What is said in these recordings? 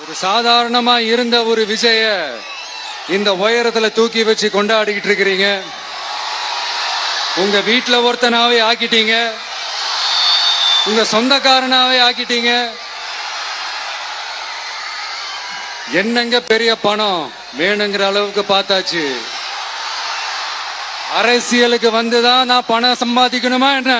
ஒரு சாதாரணமா இருந்த ஒரு விஜய இந்த உயரத்துல தூக்கி வச்சு கொண்டாடிக்கிட்டு இருக்கிறீங்க. உங்க வீட்டுல ஒருத்தனாவே ஆக்கிட்டீங்க, உங்க சொந்தக்காரனாவே ஆக்கிட்டீங்க. என்னங்க பெரிய பணம் வேணுங்கிற அளவுக்கு பார்த்தாச்சு. அரசியலுக்கு வந்துதான் நான் பணம் சம்பாதிக்கணுமா என்ன?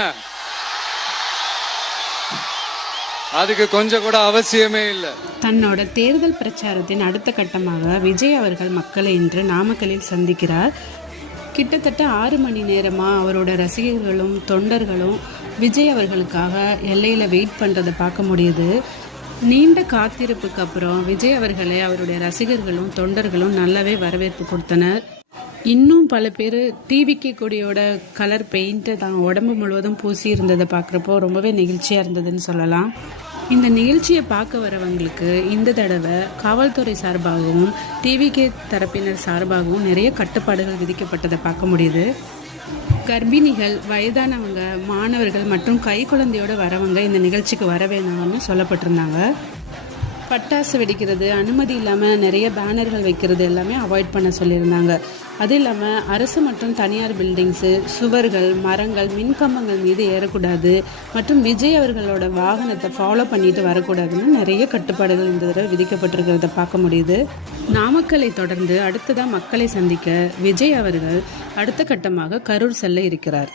அதுக்கு கொஞ்சம் கூட அவசியமே இல்லை. தன்னோட தேர்தல் பிரச்சாரத்தின் அடுத்த கட்டமாக விஜய் அவர்கள் மக்களை இன்று நாமக்கலில் சந்திக்கிறார். கிட்டத்தட்ட 6 மணி நேரமாக அவரோட ரசிகர்களும் தொண்டர்களும் விஜய் அவர்களுக்காக எல்லையில் வெயிட் பண்ணுறதை பார்க்க முடியுது. நீண்ட காத்திருப்புக்கு அப்புறம் விஜய் அவர்களை அவருடைய ரசிகர்களும் தொண்டர்களும் நல்லாவே வரவேற்பு கொடுத்தனர். இன்னும் பல பேர் டிவிக்கு கொடியோட கலர் பெயிண்ட்டை தான் உடம்பு முழுவதும் பூசி இருந்ததை பார்க்குறப்போ ரொம்பவே நெகிழ்ச்சியாக இருந்ததுன்னு சொல்லலாம். இந்த நிகழ்ச்சியை பார்க்க வரவங்களுக்கு இந்த தடவை காவல்துறை சார்பாகவும் டிவிகே தரப்பினர் சார்பாகவும் நிறைய கட்டுப்பாடுகள் விதிக்கப்பட்டதை பார்க்க முடியுது. கர்ப்பிணிகள், வயதானவங்க, மாணவர்கள் மற்றும் கைக்குழந்தையோடு வரவங்க இந்த நிகழ்ச்சிக்கு வர வேணாம்னு சொல்லப்பட்டிருந்தாங்க. பட்டாசு வெடிக்கிறது, அனுமதி இல்லாமல் நிறைய பேனர்கள் வைக்கிறது எல்லாமே அவாய்ட் பண்ண சொல்லியிருந்தாங்க. அது இல்லாமல் அரசு மற்றும் தனியார் பில்டிங்ஸு, சுவர்கள், மரங்கள், மின்கம்பங்கள் மீது ஏறக்கூடாது மற்றும் விஜய் அவர்களோட வாகனத்தை ஃபாலோ பண்ணிட்டு வரக்கூடாதுன்னு நிறைய கட்டுப்பாடுகள் இந்த தடவை விதிக்கப்பட்டிருக்கிறத பார்க்க முடியுது. நாமக்கலை தொடர்ந்து அடுத்ததாக மக்களை சந்திக்க விஜய் அவர்கள் அடுத்த கட்டமாக கரூர் செல்ல இருக்கிறார்.